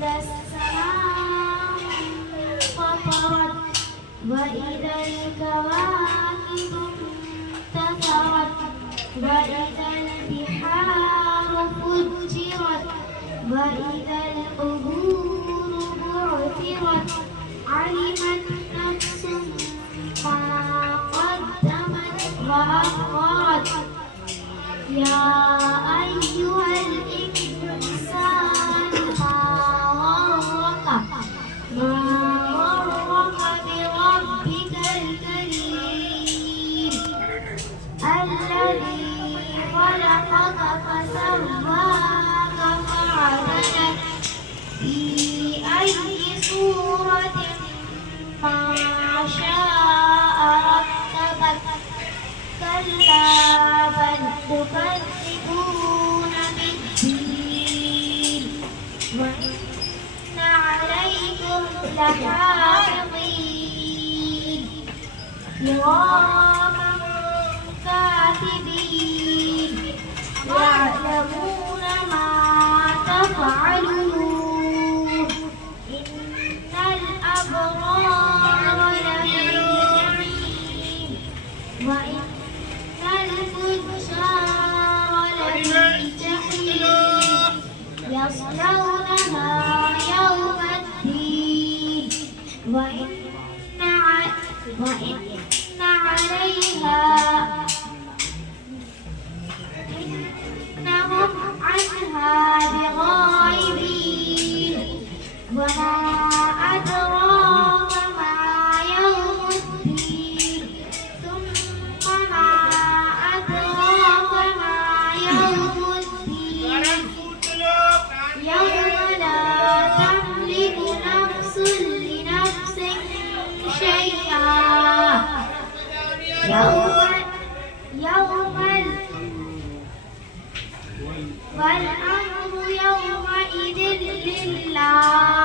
وإذا السماء انفطرت وإذا الكواكب انتثرت وإذا البحار فجرت وإذا القبور بعثرت علمت نفس ما قدمت وأخرت يا أيها الإنسان ما غرك بربك الكريم الذي خلقك فسواك فعدلك في أي صورة ما شاء ركبك كلا بل تكذبون بالدين وإن عليكم لحافظين كراما كاتبين يعلمون ما تفعلون إن الأبرار لفي نعيم وإن الفجار لفي جحيم يصلونها يوم الدين وإن عليها إنهم عنها بغائبين وما أدراك ما يوم الدين ثم ما أدراك ما يوم الدين يوم لا تملك نفس لنفس شيئا والأمر يومئذ لله